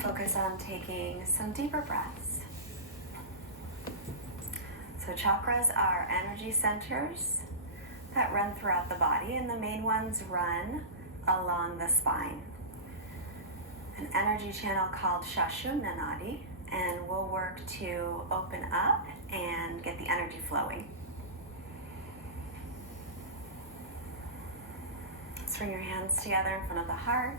Focus on taking some deeper breaths. So chakras are energy centers that run throughout the body, and the main ones run along the spine. An energy channel called Sushumna Nadi, and we'll work to open up and get the energy flowing. Let's bring your hands together in front of the heart.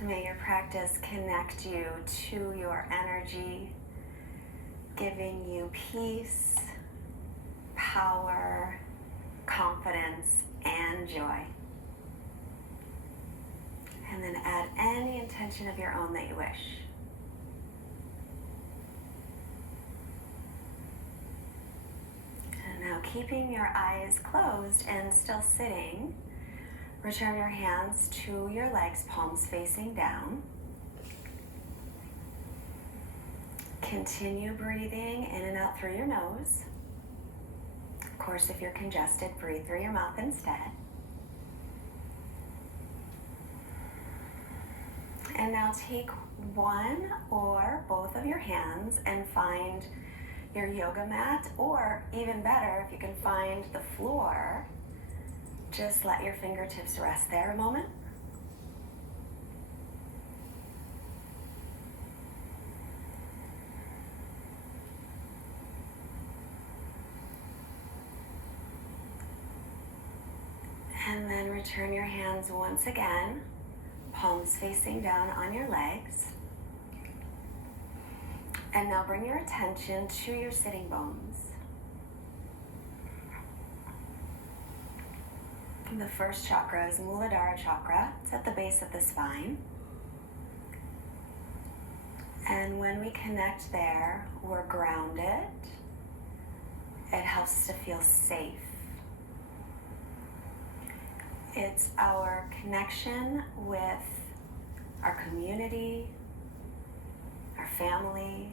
May your practice connect you to your energy, giving you peace, power, confidence, and joy. And then add any intention of your own that you wish. And now, keeping your eyes closed and still sitting, return your hands to your legs, palms facing down. Continue breathing in and out through your nose. Of course, if you're congested, breathe through your mouth instead. And now take one or both of your hands and find your yoga mat, or even better, if you can find the floor, just let your fingertips rest there a moment. And then return your hands once again, palms facing down on your legs. And now bring your attention to your sitting bones. The first chakra is Muladhara chakra. It's at the base of the spine. And when we connect there, we're grounded. It helps to feel safe. It's our connection with our community, our family,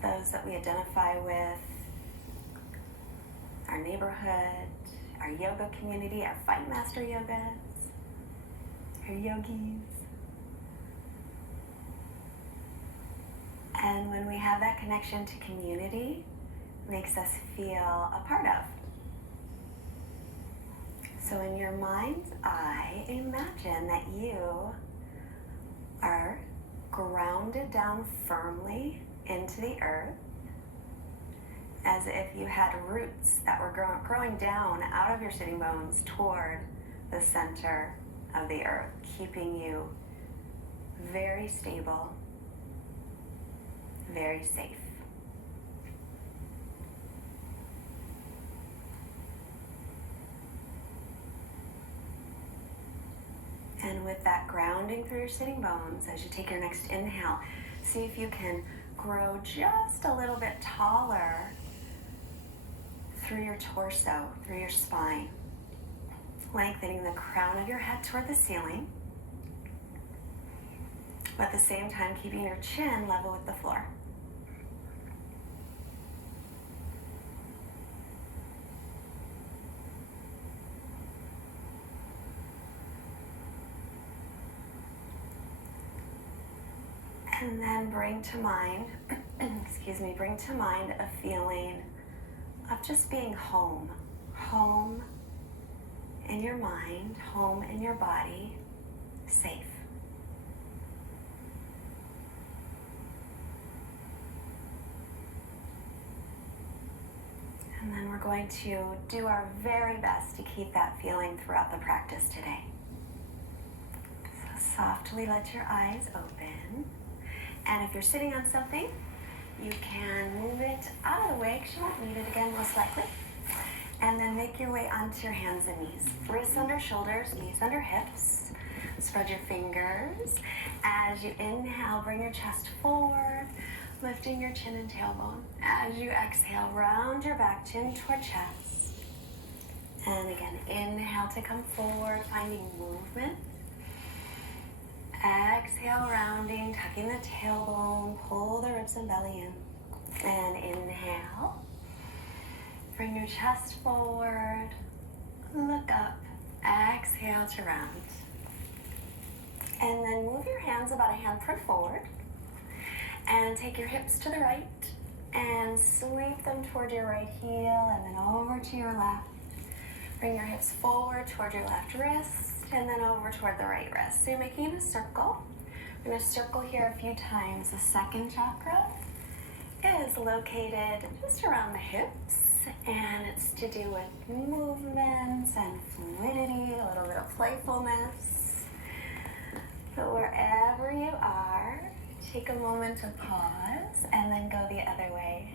those that we identify with, our neighborhood, our yoga community, our Fight Master yogas, our yogis. And when we have that connection to community, it makes us feel a part of. So in your mind's eye, imagine that you are grounded down firmly into the earth, as if you had roots that were growing down out of your sitting bones toward the center of the earth, keeping you very stable, very safe. And with that grounding through your sitting bones, as you take your next inhale, see if you can grow just a little bit taller through your torso, through your spine, lengthening the crown of your head toward the ceiling, but at the same time keeping your chin level with the floor. And then bring to mind, bring to mind a feeling of just being home. Home in your mind, home in your body, safe. And then we're going to do our very best to keep that feeling throughout the practice today. So softly let your eyes open. And if you're sitting on something, you can move it out of the way because you won't need it again most likely. And then make your way onto your hands and knees. Wrists under shoulders, knees under hips. Spread your fingers. As you inhale, bring your chest forward, lifting your chin and tailbone. As you exhale, round your back, chin toward chest. And again, inhale to come forward, finding movement. Exhale, rounding, tucking the tailbone, pull the ribs and belly in. And inhale. Bring your chest forward, look up. exhale to round. And then move your hands about a handprint forward. And take your hips to the right and sweep them toward your right heel and then over to your left. Bring your hips forward toward your left wrist and then over toward the right wrist. So you're making a circle. We're going to circle here a few times. The second chakra is located just around the hips, and it's to do with movements and fluidity, a little bit of playfulness. So wherever you are, take a moment to pause and then go the other way.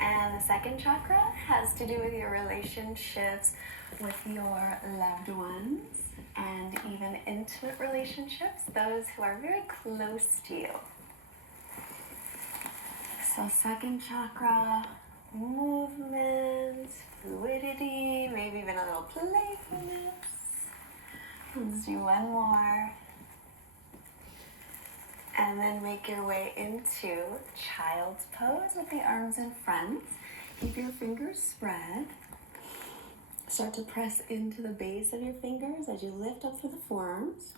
And the second chakra has to do with your relationships with your loved ones and even intimate relationships, those who are very close to you. So second chakra, movement, fluidity, maybe even a little playfulness. Let's do one more. And then make your way into child's pose with the arms in front. Keep your fingers spread. Start to press into the base of your fingers as you lift up through the forearms.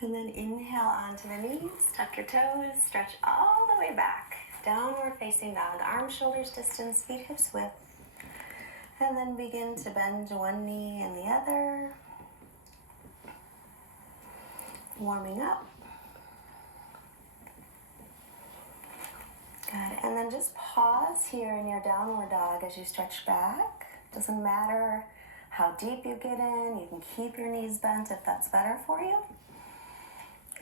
And then inhale onto the knees, tuck your toes, stretch all the way back. Downward facing dog, arms, shoulders distance, feet hips width. And then begin to bend one knee and the other. Warming up. Good, and then just pause here in your downward dog as you stretch back. Doesn't matter how deep you get in, you can keep your knees bent if that's better for you.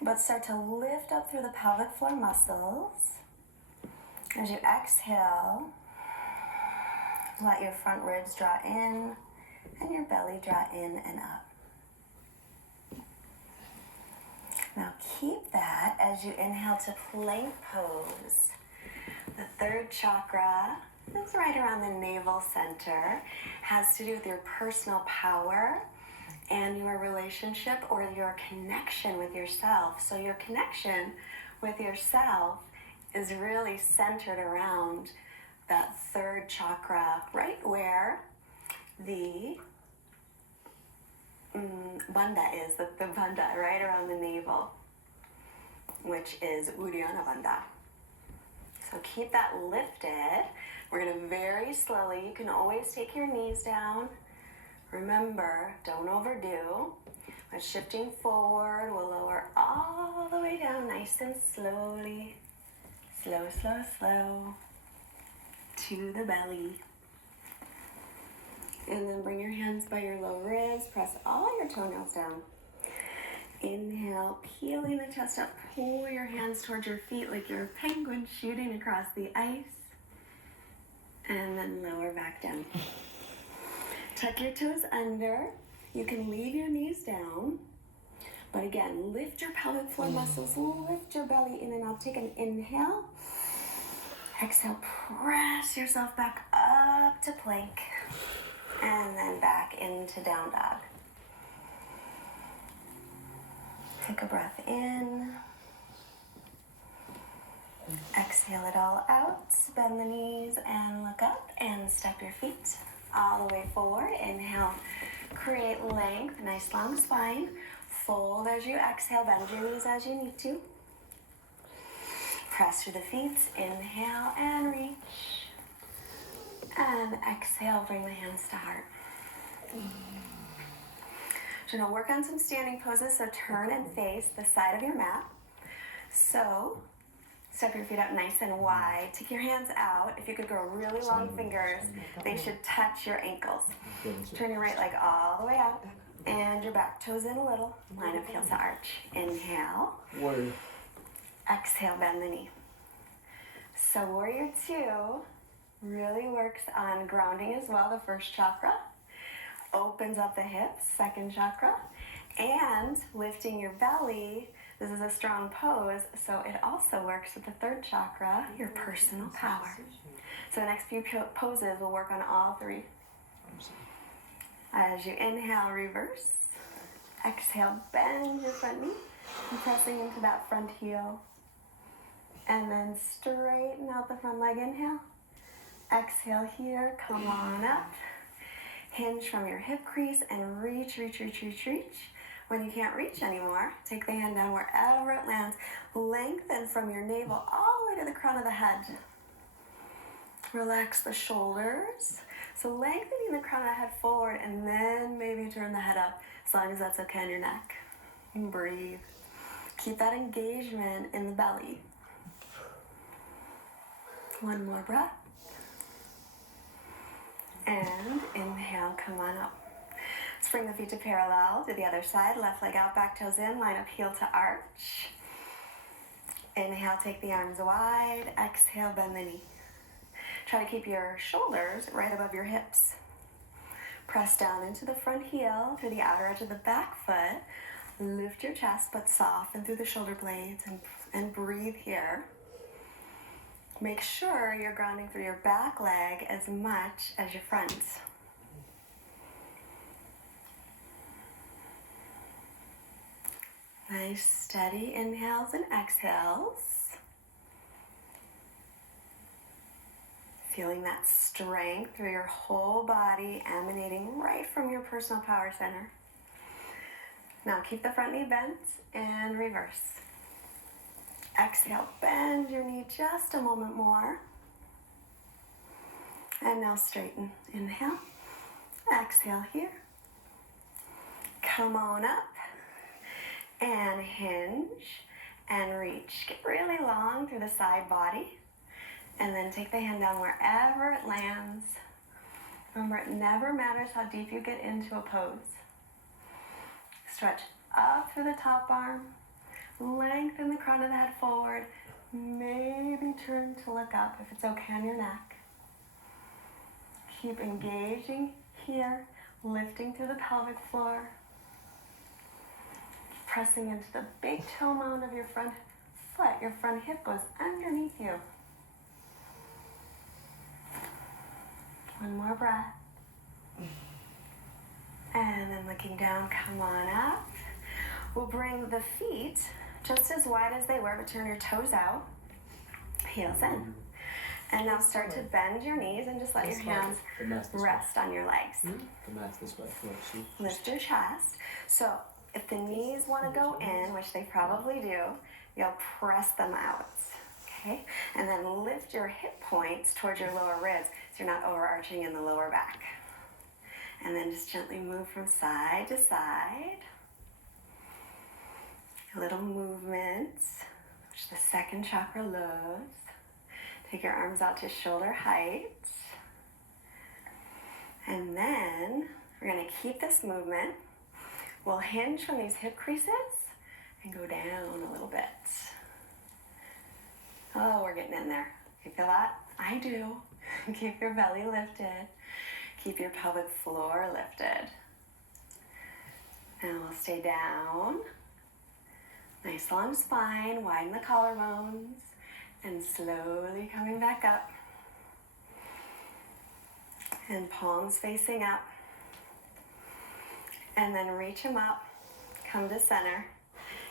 But start to lift up through the pelvic floor muscles. As you exhale, let your front ribs draw in and your belly draw in and up. Now keep that as you inhale to plank pose. The third chakra is right around the navel center, has to do with your personal power and your relationship or your connection with yourself. So your connection with yourself is really centered around that third chakra, right where the bandha is, the bandha, right around the navel, which is Uddiyana Bandha. So keep that lifted. We're going to very slowly, you can always take your knees down. Remember, don't overdo. But shifting forward, we'll lower all the way down nice and slowly. Slow, slow, slow. To the belly. And then bring your hands by your low ribs. Press all your toenails down. Inhale, peeling the chest up. Pull your hands towards your feet like you're a penguin shooting across the ice. And then lower back down. Tuck your toes under. You can leave your knees down. But again, lift your pelvic floor muscles. Lift your belly in and out. Take an inhale. Exhale, press yourself back up to plank. And then back into down dog. Take a breath in. Exhale it all out. Bend the knees and look up and step your feet all the way forward. Inhale, create length, nice long spine. Fold as you exhale, bend your knees as you need to. Press through the feet, inhale and reach. And exhale, bring the hands to heart. So now work on some standing poses, so turn and face the side of your mat. So, step your feet up nice and wide. Take your hands out. If you could grow really long fingers, they should touch your ankles. Turn your right leg all the way out. And your back toes in a little. Line up heel to arch. Inhale. Warrior. Exhale, bend the knee. So Warrior 2 really works on grounding as well, the first chakra. Opens up the hips, second chakra. And lifting your belly. This is a strong pose, so it also works with the third chakra, your personal power. So the next few poses will work on all three. As you inhale, reverse. Exhale, bend your front knee. And pressing into that front heel. And then straighten out the front leg, inhale. Exhale here, come on up. hinge from your hip crease and reach, reach, reach, reach, reach. When you can't reach anymore, take the hand down wherever it lands. Lengthen from your navel all the way to the crown of the head. Relax the shoulders. So lengthening the crown of the head forward and then maybe turn the head up, as long as that's okay on your neck. And breathe. Keep that engagement in the belly. One more breath. And inhale, come on up. Let's bring the feet to parallel to the other side. Left leg out, back toes in. Line up heel to arch. Inhale, take the arms wide. Exhale, bend the knee. Try to keep your shoulders right above your hips. Press down into the front heel through the outer edge of the back foot. Lift your chest, but soften through the shoulder blades and breathe here. Make sure you're grounding through your back leg as much as your front. Nice steady inhales and exhales. Feeling that strength through your whole body emanating right from your personal power center. Now keep the front knee bent and reverse. Exhale, bend your knee just a moment more. And now straighten. Inhale. Exhale here. Come on up. And hinge and reach. Get really long through the side body. And then take the hand down wherever it lands. Remember, it never matters how deep you get into a pose. Stretch up through the top arm. Lengthen the crown of the head forward. Maybe turn to look up if it's okay on your neck. Keep engaging here, lifting through the pelvic floor. Pressing into the big toe mound of your front foot. Your front hip goes underneath you. One more breath. And then looking down, come on up. We'll bring the feet just as wide as they were, but turn your toes out, heels in. And now start to bend your knees and just let your hands rest on your legs. The mat's this way. Lift your chest. So if the knees want to go in, which they probably do, you'll press them out. Okay? And then lift your hip points towards your lower ribs so you're not overarching in the lower back. And then just gently move from side to side. A little movement, which the second chakra loves. Take your arms out to shoulder height. And then we're going to keep this movement. We'll hinge from these hip creases and go down a little bit. Oh, we're getting in there. You feel that? I do. Keep your belly lifted. Keep your pelvic floor lifted. And we'll stay down. Nice long spine, widen the collarbones, and slowly coming back up. And palms facing up. And then reach them up, come to center.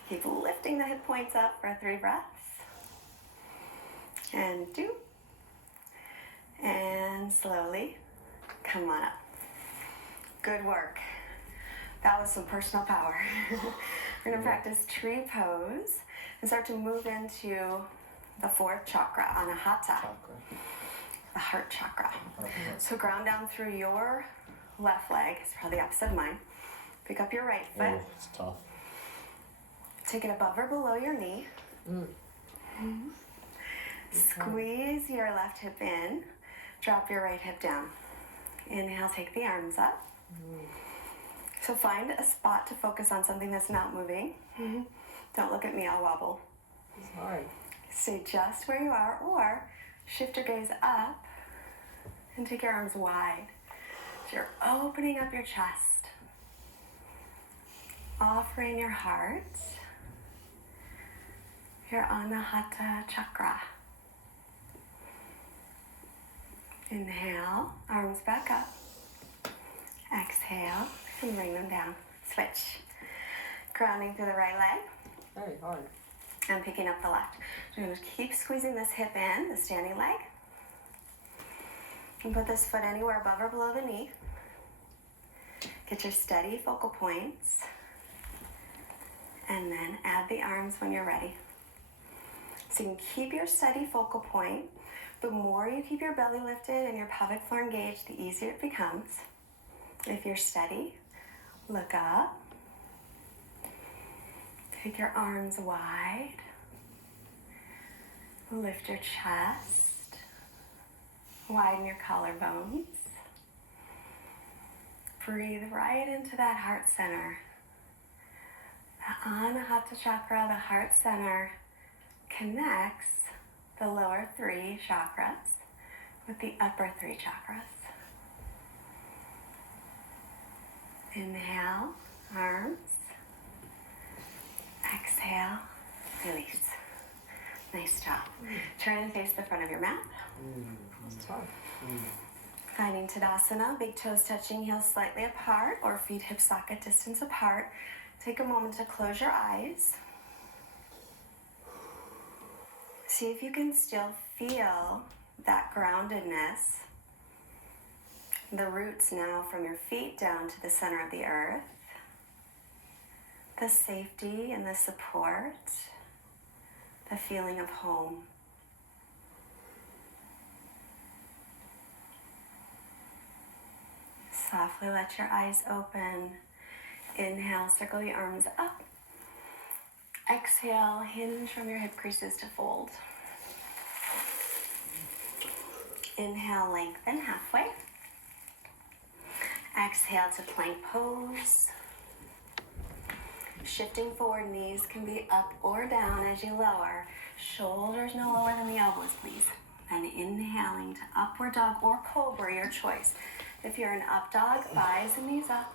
Keep lifting the hip points up for 3 breaths. And 2. And slowly come on up. Good work. That was some personal power. We're going to practice tree pose and start to move into the 4th chakra, Anahata, the heart chakra. So ground down through your left leg. It's probably opposite of mine. Pick up your right foot. Oh, it's tough. Take it above or below your knee. Squeeze your left hip in. Drop your right hip down. Inhale, take the arms up. So find a spot to focus on, something that's not moving. Don't look at me, I'll wobble. It's hard. Stay just where you are, or shift your gaze up and take your arms wide. So you're opening up your chest. Offering your heart, your Anahata chakra. Inhale, arms back up. Exhale, and bring them down. Switch. Grounding through the right leg. Very hard. And picking up the left. You're going to keep squeezing this hip in, the standing leg. And put this foot anywhere above or below the knee. Get your steady focal points. And then add the arms when you're ready. So you can keep your steady focal point. The more you keep your belly lifted and your pelvic floor engaged, the easier it becomes. If you're steady, look up. Take your arms wide. Lift your chest. Widen your collarbones. Breathe right into that heart center. The Anahata chakra, the heart center, connects the lower 3 chakras with the upper 3 chakras. Inhale, arms. Exhale, release. Nice job. Turn and face the front of your mat. It's hard. Finding Tadasana, big toes touching, heels slightly apart or feet hip socket distance apart. Take a moment to close your eyes. See if you can still feel that groundedness. The roots now from your feet down to the center of the earth. The safety and the support. The feeling of home. Softly let your eyes open. Inhale, circle the arms up. Exhale, hinge from your hip creases to fold. Inhale, lengthen halfway. Exhale to plank pose. Shifting forward, knees can be up or down as you lower. Shoulders no lower than the elbows, please. And inhaling to upward dog or cobra, your choice. If you're in up dog, thighs and knees up.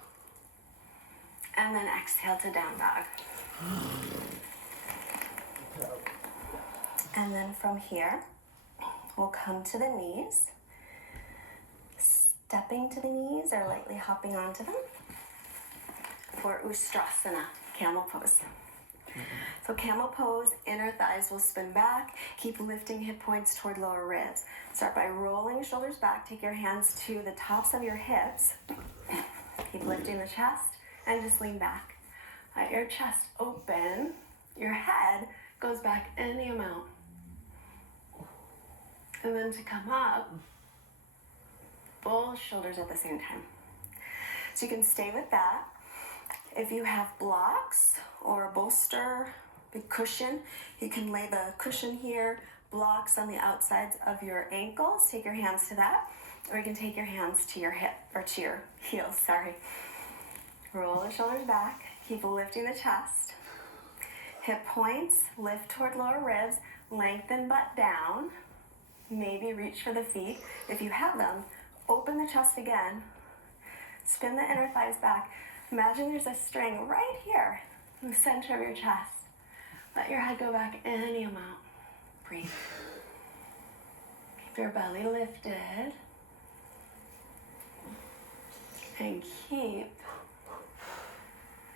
And then exhale to down dog. And then from here, we'll come to the knees. Stepping to the knees or lightly hopping onto them for Ustrasana, camel pose. So camel pose, inner thighs will spin back. Keep lifting hip points toward lower ribs. Start by rolling shoulders back. Take your hands to the tops of your hips. Keep lifting the chest and just lean back. Let your chest open. Your head goes back any amount. And then to come up, both shoulders at the same time. So you can stay with that. If you have blocks or a bolster, big cushion, you can lay the cushion here, blocks on the outsides of your ankles. Take your hands to that. Or you can take your hands to your hip, or to your heels, sorry. Roll the shoulders back. Keep lifting the chest. Hip points, lift toward lower ribs, lengthen butt down. Maybe reach for the feet. If you have them, open the chest again. Spin the inner thighs back. Imagine there's a string right here in the center of your chest. Let your head go back any amount. Breathe. Keep your belly lifted. And keep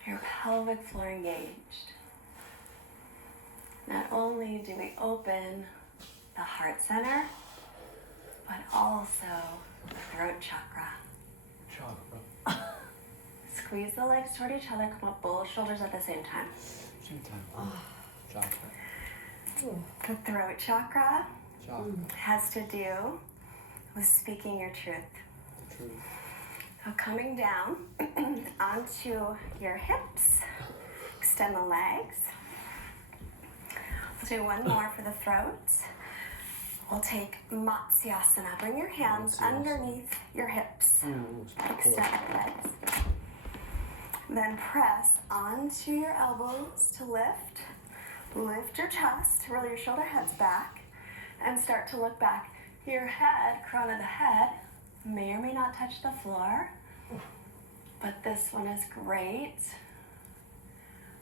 your pelvic floor engaged. Not only do we open the heart center, but also the throat chakra. Squeeze the legs toward each other, come up both shoulders at the same time. The throat chakra has to do with speaking your truth. So coming down onto your hips, extend the legs. We'll do one more for the throat. We'll take Matsyasana. Bring your hands underneath your hips. Extend the legs. Then press onto your elbows to lift. Lift your chest, roll your shoulder heads back, and start to look back. Your head, crown of the head, may or may not touch the floor, but this one is great.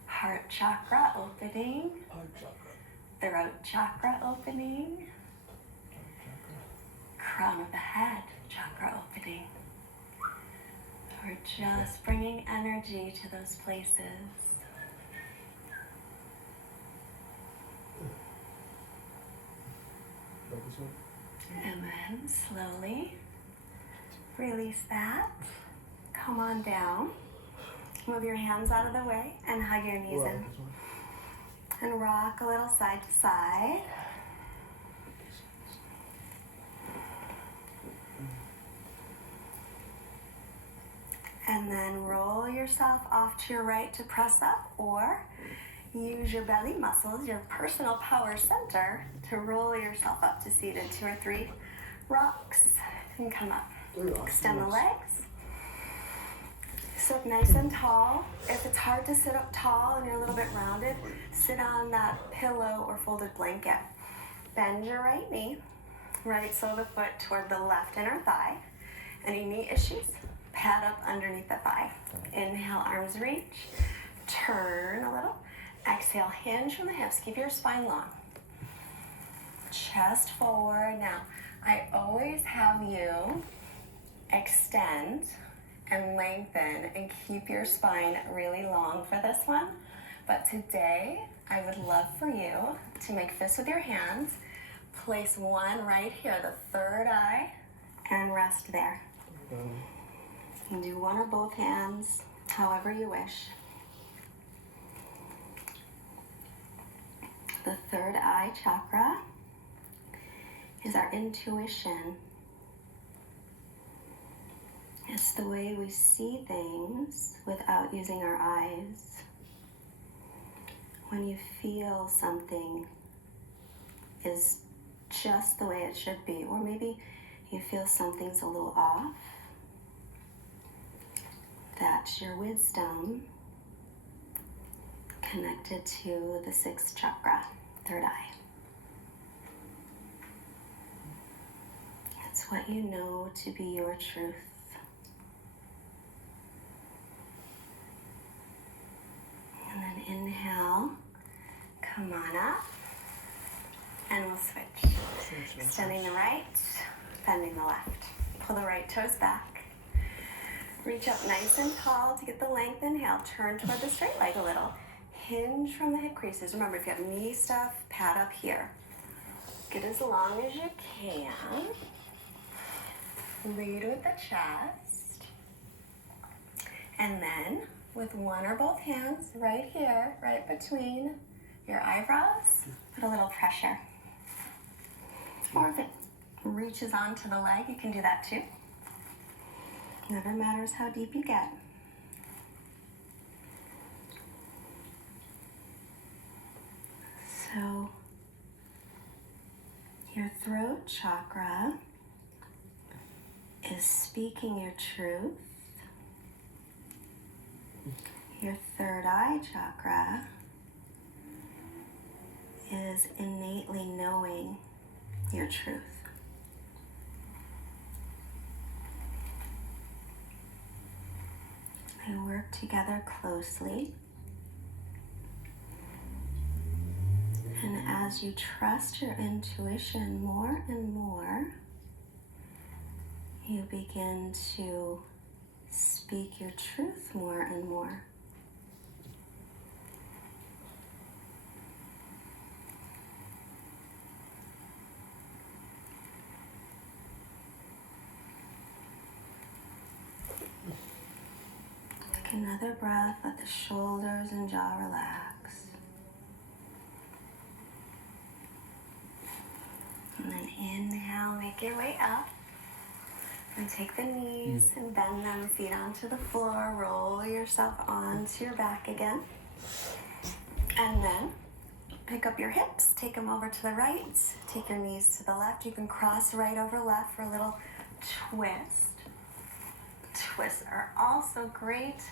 Heart chakra opening. Throat chakra opening. Crown of the head chakra opening. We're just bringing energy to those places. And then slowly release that. come on down. Move your hands out of the way and hug your knees in. And rock a little side to side. And then roll yourself off to your right to press up, or use your belly muscles, your personal power center, to roll yourself up to seated 2 or 3 rocks and come up. Extend the legs. Sit nice and tall. If it's hard to sit up tall and you're a little bit rounded, sit on that pillow or folded blanket. Bend your right knee, right sole of the foot toward the left inner thigh. Any knee issues? Pad up underneath the thigh. Inhale, arms reach. Turn a little. Exhale, hinge from the hips. Keep your spine long. Chest forward. Now, I always have you extend and lengthen and keep your spine really long for this one. But today, I would love for you to make fists with your hands. Place one right here, the third eye, and rest there. You can do one or both hands, however you wish. The third eye chakra is our intuition. It's the way we see things without using our eyes. When you feel something is just the way it should be, or maybe you feel something's a little off, that's your wisdom connected to the 6th chakra, third eye. It's what you know to be your truth. And then inhale, come on up, and we'll switch. Extending the right, bending the left. Pull the right toes back. Reach up nice and tall to get the length. Inhale, turn toward the straight leg a little. Hinge from the hip creases. Remember, if you have knee stuff, pad up here. Get as long as you can. Lead with the chest. And then, with one or both hands, right here, right between your eyebrows, put a little pressure. Or if it reaches onto the leg, you can do that too. Never matters how deep you get. So, your throat chakra is speaking your truth. Your third eye chakra is innately knowing your truth. They work together closely. And as you trust your intuition more and more, you begin to speak your truth more and more. Take another breath, let the shoulders and jaw relax. And then inhale, make your way up. And take the knees and bend them, feet onto the floor. Roll yourself onto your back again. And then pick up your hips, take them over to the right. Take your knees to the left. You can cross right over left for a little twist. Twists are also great,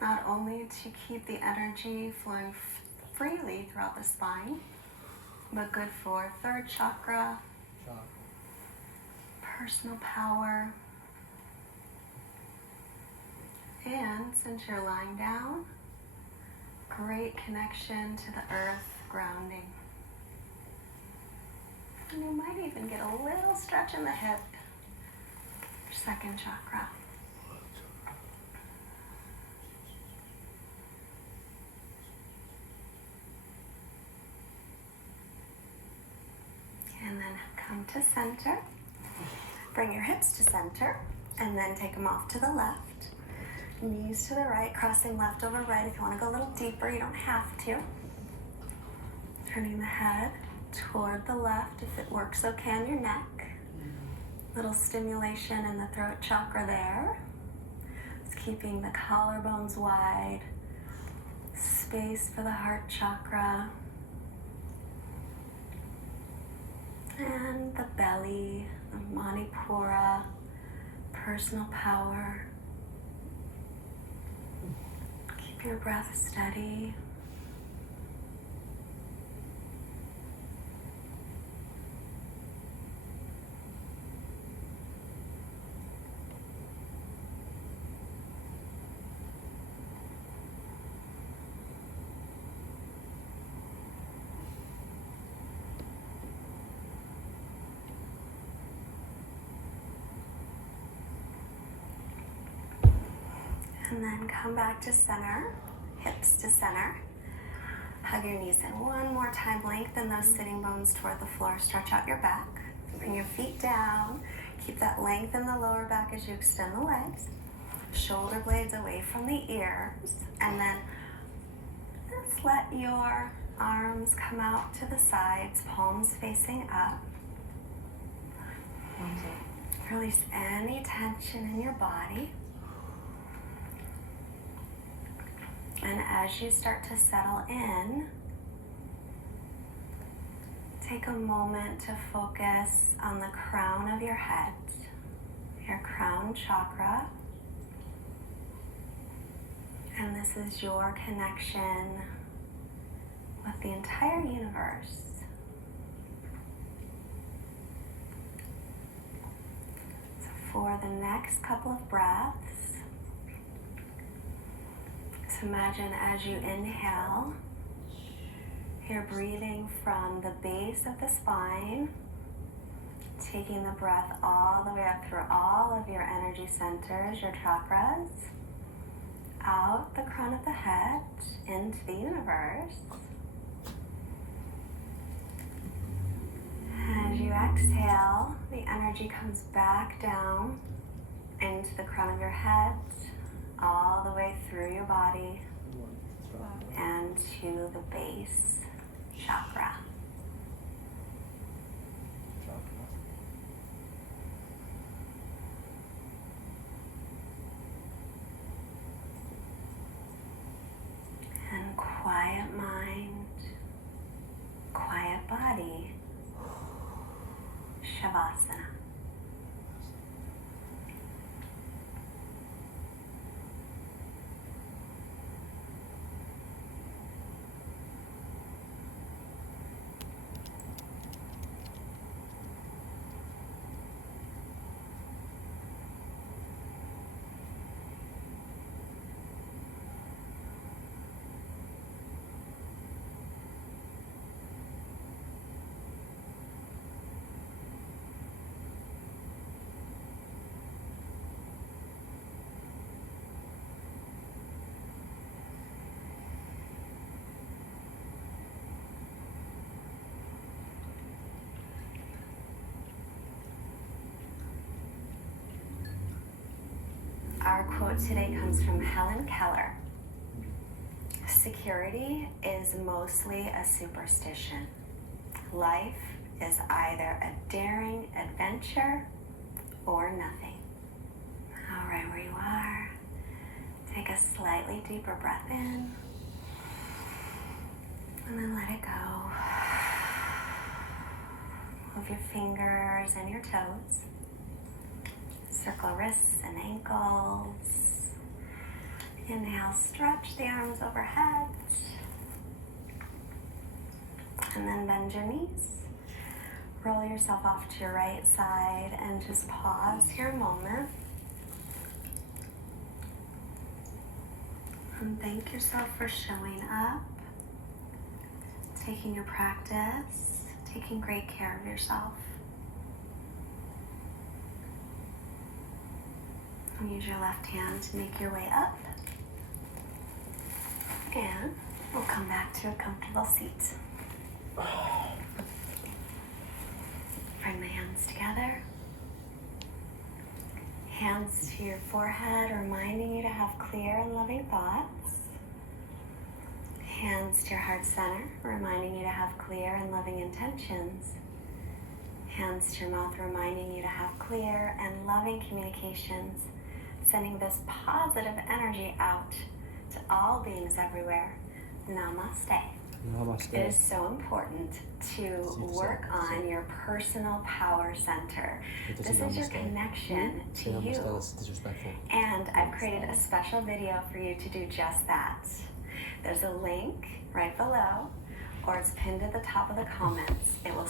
not only to keep the energy flowing freely throughout the spine, but good for third chakra, personal power, and since you're lying down, great connection to the earth, grounding. And you might even get a little stretch in the hip, your second chakra. And then come to center. Bring your hips to center. And then take them off to the left. Knees to the right, crossing left over right. If you want to go a little deeper, you don't have to. Turning the head toward the left if it works okay on your neck. Little stimulation in the throat chakra there. Just keeping the collarbones wide. Space for the heart chakra. And the belly, the Manipura, personal power. Keep your breath steady. And then come back to center, hips to center. Hug your knees in one more time. Lengthen those sitting bones toward the floor. Stretch out your back. Bring your feet down. Keep that length in the lower back as you extend the legs. Shoulder blades away from the ears. And then just let your arms come out to the sides, palms facing up. Release any tension in your body. And as you start to settle in, take a moment to focus on the crown of your head, your crown chakra. And this is your connection with the entire universe. So for the next couple of breaths, so imagine as you inhale, you're breathing from the base of the spine, taking the breath all the way up through all of your energy centers, your chakras, out the crown of the head, into the universe. As you exhale, the energy comes back down into the crown of your head, all the way through your body and to the base chakra. And quiet mind, quiet body, Shavasana. Our quote today comes from Helen Keller. Security is mostly a superstition. Life is either a daring adventure or nothing. All right, where you are, take a slightly deeper breath in and then let it go. Move your fingers and your toes. Circle wrists and ankles. Inhale, stretch the arms overhead. And then bend your knees. Roll yourself off to your right side and just pause here a moment. And thank yourself for showing up, taking your practice, taking great care of yourself. And use your left hand to make your way up. And we'll come back to a comfortable seat. Bring the hands together. Hands to your forehead, reminding you to have clear and loving thoughts. Hands to your heart center, reminding you to have clear and loving intentions. Hands to your mouth, reminding you to have clear and loving communications, sending this positive energy out to all beings everywhere. Namaste. Namaste. It is so important to work on your personal power center. This is your connection to Namaste, you. that's disrespectful. And I've created a special video for you to do just that. There's a link right below, or it's pinned at the top of the comments. It will